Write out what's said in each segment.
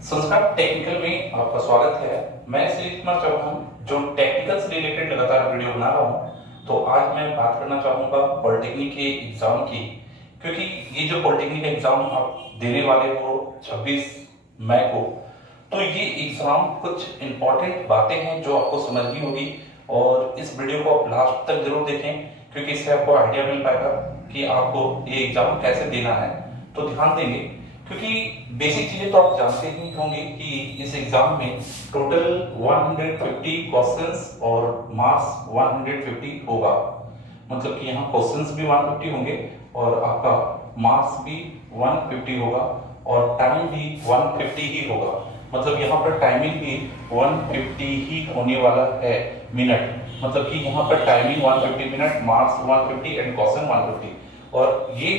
संस्कार टेक्निकल में आपका स्वागत है। मैं श्री कुमार चौहान जो टेक्निकल से रिलेटेड लगातार वीडियो बना रहा हूं। तो आज मैं बात करना चाहूंगा पॉलिटेक्निक के एग्जाम की, क्योंकि ये जो पॉलिटेक्निक एग्जाम आप देने वाले हो 26 मई को, तो ये एग्जाम कुछ इंपॉर्टेंट बातें हैं जो आपको समझनी होगी और इस वीडियो को आप लास्ट तक जरूर देखें, क्योंकि इससे आपको आइडिया मिल पाएगा कि आपको ये एग्जाम कैसे देना है। तो ध्यान देंगे, क्योंकि बेसिक चीजें तो आप जानते ही होंगे कि इस एग्जाम में टोटल 150 क्वेश्चंस और मार्क्स 150 होगा। मतलब कि यहाँ क्वेश्चंस भी 150 होंगे और आपका मार्क्स भी 150 होगा और टाइम भी 150 ही होगा। मतलब यहाँ पर टाइमिंग भी 150 ही होने वाला है मिनट। मतलब कि यहाँ पर timing 150 minute, marks 150 and question 150। और ये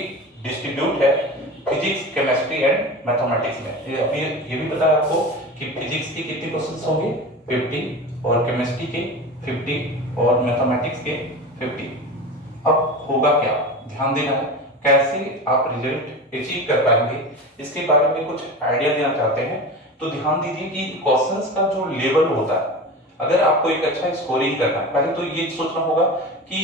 डिस्ट्रीब्यूट है फिजिक्स, केमिस्ट्री एंड मैथमेटिक्स में। ये भी पता है आपको कि फिजिक्स के कितने क्वेश्चंस होंगे 50 और केमिस्ट्री के 50 और मैथमेटिक्स के 50। अब होगा क्या, ध्यान देना है। कैसे आप रिजल्ट अचीव कर पाएंगे इसके बारे में कुछ आइडिया देना चाहते हैं। तो ध्यान दीजिए कि क्वेश्चंस का जो लेवल होता है, अगर आपको एक अच्छा स्कोरिंग करना है, पहले तो ये सोचना होगा कि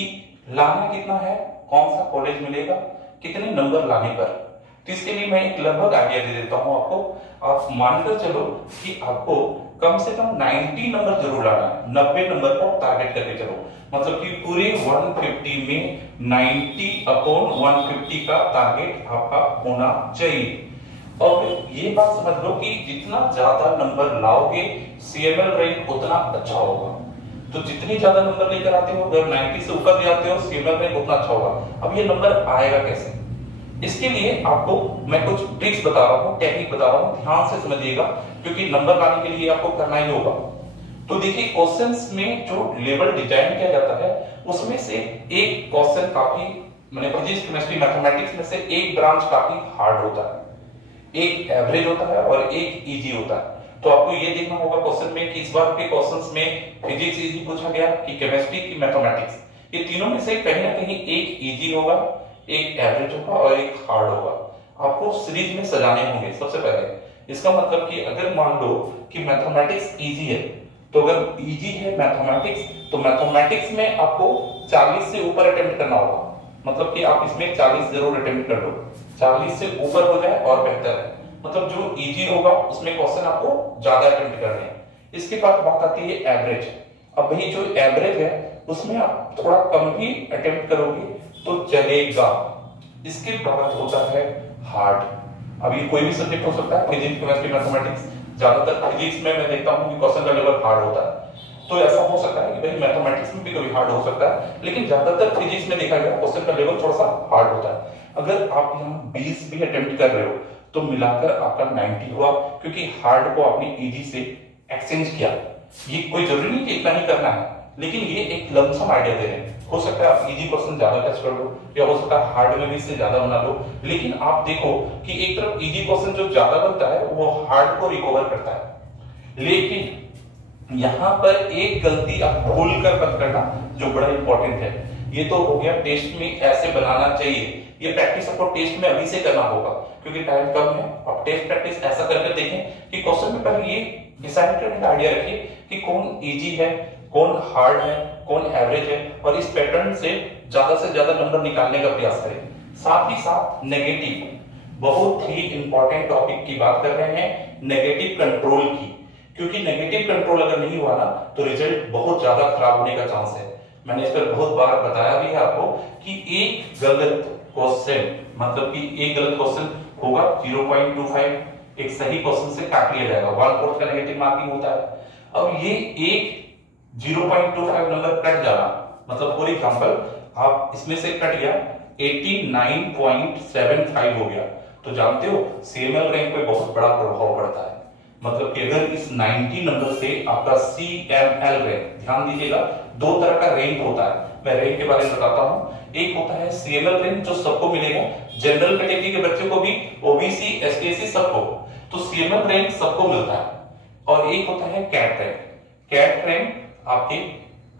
लाना कितना है, कौन सा कॉलेज मिलेगा, कितने नंबर लाने पर। तो इसके लिए मैं एक लगभग आइडिया दे देता हूं आपको। आप मानकर चलो कि आपको कम से कम 90 नंबर जरूर लाना है, 90 नंबर को टारगेट करके चलो। मतलब कि पूरे 150 में 90/150 का टारगेट आपका होना चाहिए। और ये बात समझ लो कि जितना ज्यादा नंबर लाओगे CML रैंक उतना अच्छा होगा। तो जितनी ज्यादा नंबर लेकर आते हो, अगर 90 से ऊपर ले आते हो, CML रैंक उतना अच्छा होगा। अब ये नंबर आएगा कैसे, इसके लिए आपको मैं कुछ ट्रिक्स बता रहा हूँ, टेक्निक बता रहा हूँ, ध्यान से समझिएगा, क्योंकि नंबर लाने के लिए आपको करना ही होगा। तो देखिए, क्वेश्चंस में जो लेवल डिजाइन किया जाता है उसमें से एक क्वेश्चन काफी मैंने फिजिक्स, केमिस्ट्री, मैथमेटिक्स में से एक ब्रांच काफी हार्ड होता है, एक एवरेज होता है और एक इजी होता है। तो आपको ये देखना होगा क्वेश्चन में कि इस बार के क्वेश्चंस में फिजिक्स इजी पूछा गया कि केमिस्ट्री की मैथमेटिक्स, ये तीनों में से कहीं ना कहीं एक इजी होगा, एक एवरेज होगा और एक हार्ड होगा। आपको सीरीज में सजाने होंगे। सबसे पहले इसका मतलब कि अगर मान लो कि मैथमेटिक्स इजी है, तो अगर इजी है मैथमेटिक्स, तो मैथमेटिक्स में आपको 40 से ऊपर अटेम्प्ट करना होगा। मतलब कि आप इसमें 40 जरूर अटेम्प्ट कर लो, 40 से ऊपर हो जाए और बेहतर है। मतलब जो इजी होगा उसमें क्वेश्चन आपको ज्यादा अटेम्प्ट करने हैं। इसके बाद बात आती है एवरेज। अब भाई जो एवरेज है उसमें आप थोड़ा कम भी अटेम्प्ट करोगे तो चलेगा। इसके बाद होता है हार्ड। अब ये कोई भी सब्जेक्ट हो सकता है, फिजिक्स, केमिस्ट्री, मैथमेटिक्स। ज्यादातर फिजिक्स में मैं देखता हूँ कि क्वेश्चन का लेवल हार्ड होता है। तो ऐसा हो सकता है कि भाई मैथमेटिक्स में भी कभी हार्ड हो सकता है, लेकिन ज्यादातर फिजिक्स में देखा गया क्वेश्चन का लेवल थोड़ा सा हार्ड होता है। अगर आप यहाँ 20 भी अटेम्प्ट कर रहे हो तो मिलाकर आपका 90 हुआ, क्योंकि हार्ड को आपने इजी से एक्सचेंज किया। ये कोई जरूरी नहीं कि इतना ही करना है, लेकिन ये एक लमसम आइडिया दे रहे हैं। हो सकता है आप इजी क्वेश्चन ज्यादा टेस्ट कर लो, या हो सकता है हार्ड में भी इससे ज्यादा बना लो। लेकिन आप देखो कि एक तरफ इजी क्वेश्चन जो ज्यादा बनता है वो हार्ड को रिकवर करता है। लेकिन यहाँ पर एक गलती आप भूल कर मत करना जो बड़ा इंपॉर्टेंट है। ये तो हो गया टेस्ट में ऐसे बनाना चाहिए, ये प्रैक्टिस आपको टेस्ट में अभी से करना होगा, क्योंकि टाइम कम है। आप टेस्ट प्रैक्टिस ऐसा करके देखें कि क्वेश्चन में पहले ये डिसाइड करने का आइडिया रखिए कि कौन इजी है, कौन हार्ड है, कौन एवरेज है, और इस पैटर्न से ज्यादा नंबर निकालने का प्रयास करें। साथ ही साथ नेगेटिव, बहुत ही इंपॉर्टेंट टॉपिक की बात कर रहे हैं, नेगेटिव कंट्रोल की। क्योंकि नेगेटिव कंट्रोल अगर नहीं हुआ ना तो रिजल्ट बहुत ज्यादा खराब होने का चांस है। मैंने इस पर बहुत बार बताया भी है आपको कि एक गलत क्वेश्चन, मतलब कि एक गलत क्वेश्चन होगा 0.25, एक सही क्वेश्चन से काट लिया जाएगा, 1/4 का नेगेटिव मार्किंग होता है। अब ये एक 0.25 नंबर कट जाना, मतलब फॉर एग्जांपल आप इसमें से कट गया 89.75 हो गया, तो जानते हो CML रैंक पे बहुत बड़ा प्रभाव पड़ता है। मतलब कि अगर इस 90 नंबर से आपका CML रैंक, ध्यान दीजिएगा, दो तरह का रैंक होता है, मैं रैंक के बारे में बताता हूं। एक होता है CML रैंक जो सबको मिलेगा, जनरल कैटेगरी के बच्चों को भी, OBC, ST, SC सबको, तो CML रैंक सबको मिलता है। और एक होता है कैट रैंक। कैट रैंक आपके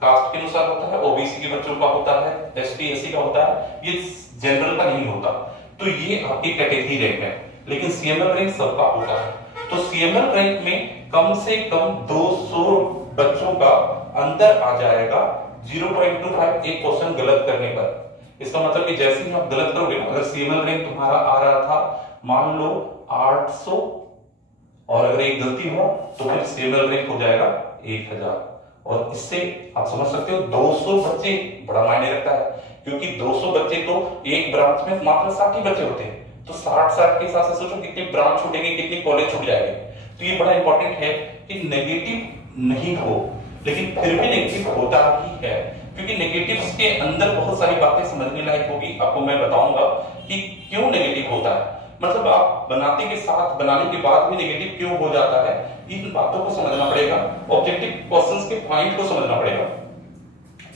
कास्ट के अनुसार होता है, OBC के बच्चों का होता है, ST, SC का होता है, ये जनरल का नहीं होता। तो ये आपकी कैटेगरी रैंक है, लेकिन CML रैंक सबका होता है। तो सीएमएल रैंक में कम से कम 200 बच्चों का अंदर आ जाएगा 0.25 एक क्वेश्चन गलत करने पर। इसका मतलब कि जैसे ही आप गलत करोगे ना, अगर सीएमएल रैंक तुम्हारा आ रहा था मान लो 800 और अगर एक गलती हुआ तो फिर सीएमएल रैंक हो जाएगा 1000। और इससे आप समझ सकते हो 200 बच्चे बड़ा मायने रखता है, क्योंकि 200 बच्चे तो एक ब्रांच में मात्र 60 ही बच्चे होते हैं। तो 60 के हिसाब से सोचो कितने ब्रांच छूटेंगे, कितने कॉलेज छूट जाएंगे। तो ये बड़ा इंपॉर्टेंट है कि नेगेटिव नहीं हो, लेकिन फिर भी नेगेटिव होता ही है, क्योंकि नेगेटिव्स के अंदर बहुत सारी बातें समझने लायक होगी। आपको मैं बताऊंगा कि क्यों नेगेटिव होता है, मतलब आप बनाने के साथ बनाने के बाद भी नेगेटिव क्यों हो जाता है, इन बातों को समझना पड़ेगा, ऑब्जेक्टिव क्वेश्चंस के पॉइंट को समझना पड़ेगा।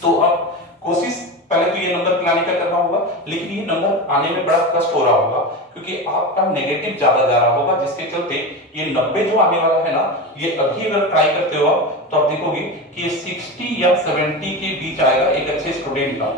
तो आप कोशिश पहले तो ये नंबर प्लानिंग का करना होगा, लेकिन ये नंबर आने में बड़ा कष्ट हो रहा होगा क्योंकि आपका नेगेटिव ज्यादा जा रहा होगा, जिसके चलते ये 90 जो आने वाला है ना, ये अभी अगर ट्राई करते हो आप तो आप देखोगे कि ये 60 या 70 के बीच आएगा एक अच्छे स्टूडेंट का।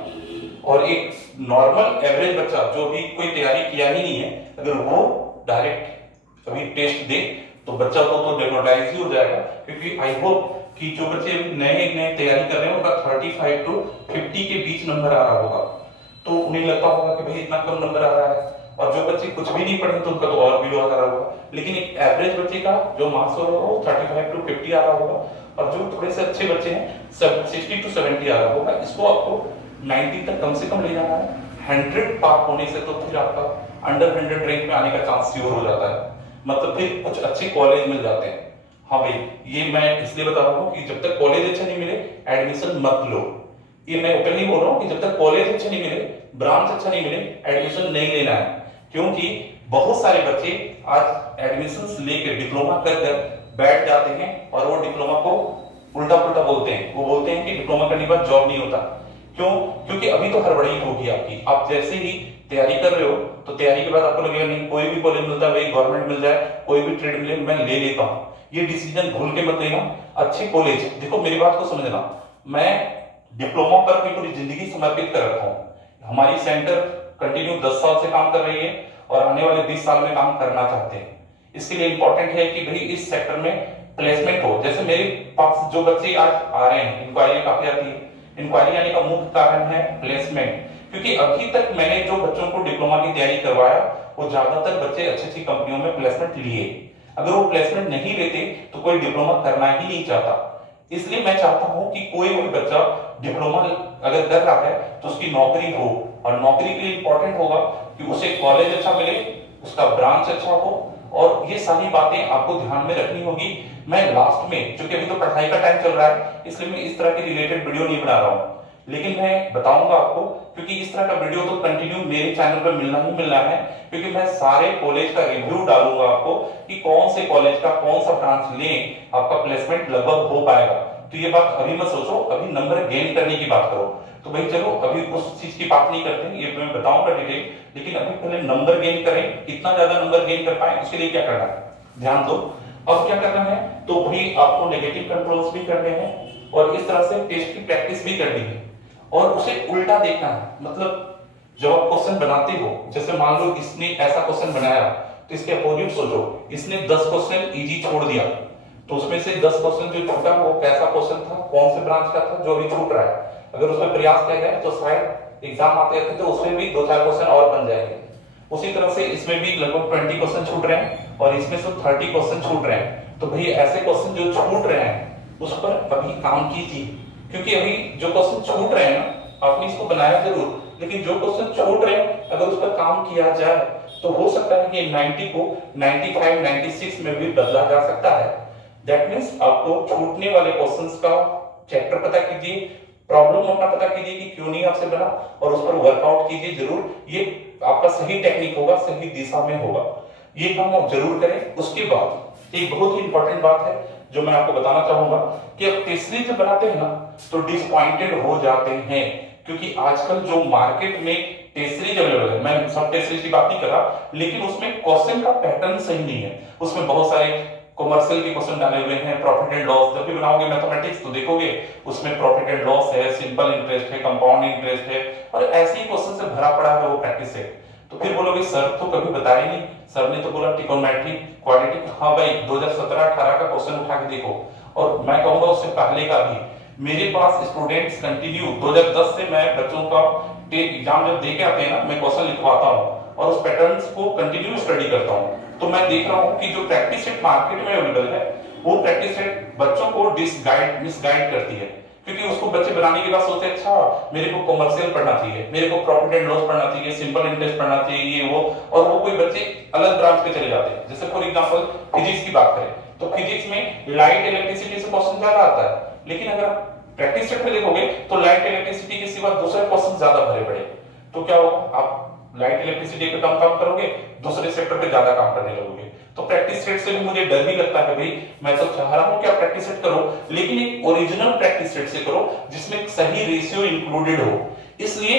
और एक नॉर्मल एवरेज बच्चा जो भी कोई तैयारी किया ही नहीं है, अगर वो डायरेक्ट अभी टेस्ट दे तो बच्चा तो डेमोरलाइज ही हो जाएगा। क्योंकि आई होप कि जो बच्चे नए तैयारी कर रहे हैं उनका 35 to 50 के बीच नंबर आ रहा होगा, तो उन्हें लगता होगा कि भाई इतना कम नंबर आ रहा है। और जो बच्चे कुछ भी नहीं पढ़े तो उनका तो और भी लो आ रहा होगा, लेकिन एक एवरेज बच्चे का जो मार्क्स होगा वो 35 to 50 आ रहा होगा, और जो थोड़े से अच्छे बच्चे हैं 60 to 70 आ रहा होगा। इसको आपको 90 तक कम से कम ले जाना है। 100 पार होने से तो फिर आपका अंडर 100 रैंक में आने का चांस श्योर हो जाता है, मतलब फिर कुछ अच्छे कॉलेज मिल जाते हैं। हाँ भाई, ये मैं इसलिए बता रहा हूँ कि जब तक कॉलेज अच्छा नहीं मिले एडमिशन मत लो। ये मैं ओपनली बोल रहा हूँ कि जब तक कॉलेज अच्छा नहीं मिले, ब्रांच अच्छा नहीं मिले, एडमिशन नहीं लेना है। क्योंकि बहुत सारे बच्चे आज एडमिशन लेकर डिप्लोमा कर बैठ जाते हैं और वो डिप्लोमा को उल्टा पुल्टा बोलते हैं। वो बोलते हैं कि डिप्लोमा करने के बाद जॉब नहीं होता। क्यों? क्योंकि अभी तो हड़बड़ी होगी आपकी। आप जैसे ही तैयारी कर रहे हो तो तैयारी के बाद आपको लगेगा नहीं कोई भी कॉलेज मिलता है, वही गवर्नमेंट मिल जाए, कोई भी ट्रेड मिले मैं ले लेता हूं। ये डिसीजन भूल के मत लेना। अच्छे कॉलेज, देखो मेरी बात को समझना, मैं डिप्लोमा पर अपनी पूरी जिंदगी समर्पित कर रखा हूं। हमारी सेंटर कंटिन्यू 10 साल से काम कर रही है और आने वाले 20 साल में काम करना चाहते हैं। इसके लिए इंपॉर्टेंट है कि भाई इस सेक्टर में प्लेसमेंट हो। जैसे मेरे पास जो बच्चे आज आ रहे हैं, इंक्वायरी काफी आती है। इंक्वायरी आने का मुख्य कारण है प्लेसमेंट, क्योंकि अभी तक मैंने जो बच्चों को डिप्लोमा की तैयारी करवाया वो ज्यादातर बच्चे अच्छी अच्छी कंपनियों में प्लेसमेंट लिए। अगर वो प्लेसमेंट नहीं लेते तो कोई डिप्लोमा करना ही नहीं चाहता। इसलिए मैं चाहता हूं कि कोई भी बच्चा डिप्लोमा अगर कर रहा है तो उसकी नौकरी हो, और नौकरी के लिए इंपॉर्टेंट होगा कि उसे कॉलेज अच्छा मिले, उसका ब्रांच अच्छा हो, और ये सारी बातें आपको ध्यान में रखनी होगी। मैं लास्ट में, क्योंकि अभी तो पढ़ाई का टाइम चल रहा है, इसलिए मैं इस तरह के रिलेटेड वीडियो नहीं बना रहा हूं, लेकिन मैं बताऊंगा आपको, क्योंकि इस तरह का वीडियो तो कंटिन्यू मेरे चैनल पर मिलना ही मिलना है। क्योंकि मैं सारे कॉलेज का रिव्यू डालूंगा आपको कि कौन से कॉलेज का कौन सा ब्रांच लें, आपका प्लेसमेंट लगभग हो पाएगा। तो ये बात अभी मत सोचो, अभी नंबर गेन करने की बात करो। तो भाई चलो अभी उस चीज की बात नहीं करते, ये मैं बताऊंगा डिटेल, लेकिन अभी पहले नंबर गेन करें। कितना ज्यादा नंबर गेन कर पाए उसके लिए क्या करना है, ध्यान दो। अब क्या करना है, तो भाई आपको नेगेटिव कंट्रोल्स भी करने हैं और इस तरह से टेस्ट की प्रैक्टिस भी करनी है, और उसे उल्टा देखना है। मतलब जब आप क्वेश्चन बनाते हो, जैसे मान लो इसने ऐसा क्वेश्चन बनाया तो इसके अपोजिट सोचो, इसने 10 क्वेश्चन इजी छोड़ दिया, तो उसमें से 10 क्वेश्चन जो छूटा वो कैसा क्वेश्चन था, कौन से ब्रांच का था जो अभी छूट रहा है। अगर उसमें प्रयास किया जाए तो शायद एग्जाम आते थे तो उसमें भी 2-4 क्वेश्चन और बन जाएंगे। उसी तरह से इसमें भी लगभग 20 क्वेश्चन छूट रहे हैं और इसमें से 30 क्वेश्चन छूट रहे हैं। तो भाई ऐसे क्वेश्चन जो छूट रहे हैं उस पर अभी काम कीजिए, क्योंकि अभी जो क्वेश्चन छूट रहे हैं ना, आपने इसको बनाया जरूर, लेकिन जो क्वेश्चन छूट रहे हैं अगर उस पर काम किया जाए तो हो सकता है कि 90 को 95, 96 में भी बदला जा सकता है। दैट मींस आपको छूटने वाले क्वेश्चंस का चैप्टर पता कीजिए, प्रॉब्लम अपना पता कीजिए कि क्यों नहीं आपसे बना, और उस पर वर्कआउट कीजिए जरूर। ये आपका सही टेक्निक होगा, सही दिशा में होगा, ये काम आप जरूर करें। उसके बाद एक बहुत ही इंपॉर्टेंट बात है जो मैं आपको बताना चाहूंगा कि अब टेस्टरी जब बनाते हैं ना तो डिसअपॉइंटेड हो जाते हैं, क्योंकि आजकल जो मार्केट में टेस्टरीज अवेलेबल है, मैं सब टेस्टरीज की बात नहीं कर रहा, लेकिन उसमें क्वेश्चन का पैटर्न सही नहीं है। उसमें बहुत सारे कॉमर्शियल के क्वेश्चन डाले हुए हैं, प्रॉफिट एंड लॉस। जब भी बनाओगे मैथमेटिक्स तो देखोगे उसमें प्रॉफिट एंड लॉस है, सिंपल इंटरेस्ट है, कंपाउंड इंटरेस्ट है, और ऐसे ही क्वेश्चन से भरा पड़ा है वो प्रैक्टिस है। तो फिर बोलोगे सर तो कभी बताया नहीं, सर ने तो बोला ट्रिग्नोमेट्री क्वाड्रेटिक, हाँ भाई 2017-18 का क्वेश्चन उठा के देखो, और मैं कहूंगा उससे पहले का भी। मेरे पास स्टूडेंट्स कंटिन्यू 2010 से मैं बच्चों का एग्जाम जब दे के आते हैं ना, मैं क्वेश्चन लिखवाता हूँ और उस पैटर्न्स को कंटिन्यू स्टडी करता हूँ। तो मैं देख रहा हूँ कि जो प्रैक्टिस सेट मार्केट में अवेलेबल है वो प्रैक्टिस सेट बच्चों को मिसगाइड करती है, क्योंकि उसको बच्चे बनाने के बाद सोचते हैं अच्छा मेरे को कमर्शियल पढ़ना चाहिए, मेरे को प्रॉफिट एंड लॉस पढ़ना चाहिए, सिंपल इंटरेस्ट पढ़ना चाहिए, ये वो, और वो कोई बच्चे अलग ब्रांच पे चले जाते हैं। जैसे फॉर एग्जांपल फिजिक्स की बात करें तो फिजिक्स में लाइट इलेक्ट्रिसिटी से क्वेश्चन ज्यादा आता है, लेकिन अगर प्रैक्टिस सेट में देखोगे तो लाइट इलेक्ट्रिसिटी के सिवा दूसरे क्वेश्चन ज्यादा भरे पड़े। तो क्या होगा, आप लाइट इलेक्ट्रिसिटी पे कम काम करोगे, दूसरे सेक्टर पे ज्यादा काम करने लगोगे। तो प्रैक्टिस सेट से भी मुझे डर भी लगता है भाई, मैं तो चाह रहा हूं कि आप प्रैक्टिस सेट करो, लेकिन एक ओरिजिनल प्रैक्टिस सेट से करो जिसमें सही रेशियो इंक्लूडेड हो। इसलिए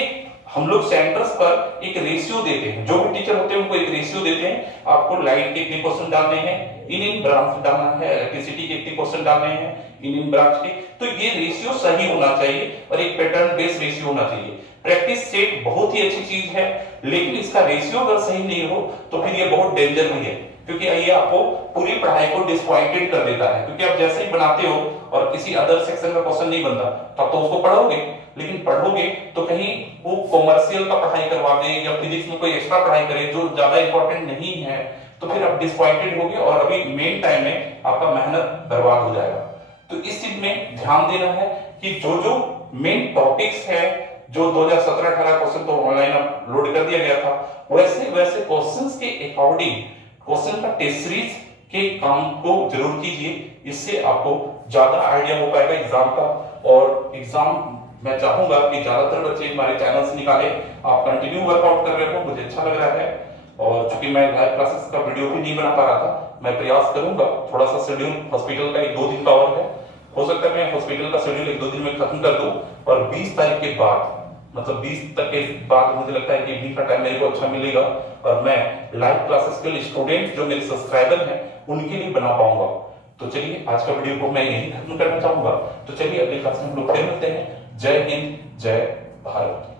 हम लोग सेंटर्स पर एक रेशियो देते हैं, जो भी टीचर होते हैं उनको एक रेशियो देते हैं, आपको लाइट के इतने क्वेश्चन डालने हैं, इन ब्रांच डालना है, इलेक्ट्रिसिटी के इतने क्वेश्चन डालने हैं इन ब्रांच के। तो ये रेशियो सही होना चाहिए और एक पैटर्न बेस्ड रेशियो होना चाहिए। प्रैक्टिस सेट बहुत ही अच्छी चीज है, लेकिन इसका रेशियो अगर सही नहीं हो तो फिर ये बहुत डेंजर भी है, क्योंकि ये आपको पूरी पढ़ाई को डिसपॉइंटेड कर देता है। क्योंकि आप जैसे ही बनाते हो और किसी अदर सेक्शन का क्वेश्चन नहीं बनता तब तो उसको पढ़ोगे, लेकिन पढ़ोगे तो कहीं वो कॉमर्शियल का पढ़ाई करवा दे या फिजिक्स में कोई एक्स्ट्रा पढ़ाई करे जो ज्यादा इंपॉर्टेंट नहीं है, तो फिर आप डिसपॉइंटेड होगे और अभी मेन टाइम में आपका मेहनत बर्बाद हो जाएगा। तो इस चीज में ध्यान देना है कि जो जो मेन टॉपिक्स है, जो 2017-18 क्वेश्चन तो ऑनलाइन अपलोड कर दिया गया था, वैसे वैसे क्वेश्चंस के अकॉर्डिंग क्वेश्चन का टेस्ट सीरीज के काम को जरूर कीजिए, इससे आपको ज्यादा आइडिया हो पाएगा एग्जाम का। और एग्जाम मैं चाहूंगा कि ज्यादातर बच्चे हमारे चैनल से निकाले, आप कंटिन्यू वर्कआउट कर रहे हो, मुझे अच्छा लग रहा है। और चूंकि मैं लाइव क्लासेस का वीडियो भी नहीं बना पा रहा था, मैं प्रयास करूंगा, थोड़ा सा शेड्यूल हॉस्पिटल का 1-2 दिन का और है, हो सकता है मैं हॉस्पिटल का शेड्यूल 1-2 दिन में खत्म कर दूं और 20 तारीख के बाद, मतलब 20 तक के बाद मुझे लगता है कि इवनिंग का टाइम मेरे को अच्छा मिलेगा और मैं लाइव क्लासेस के लिए स्टूडेंट जो मेरे सब्सक्राइबर हैं उनके लिए बना पाऊंगा। तो चलिए आज का वीडियो को मैं यही खत्म करना चाहूंगा। तो चलिए अगली क्लास में हम लोग फिर मिलते हैं। जय हिंद, जय भारत।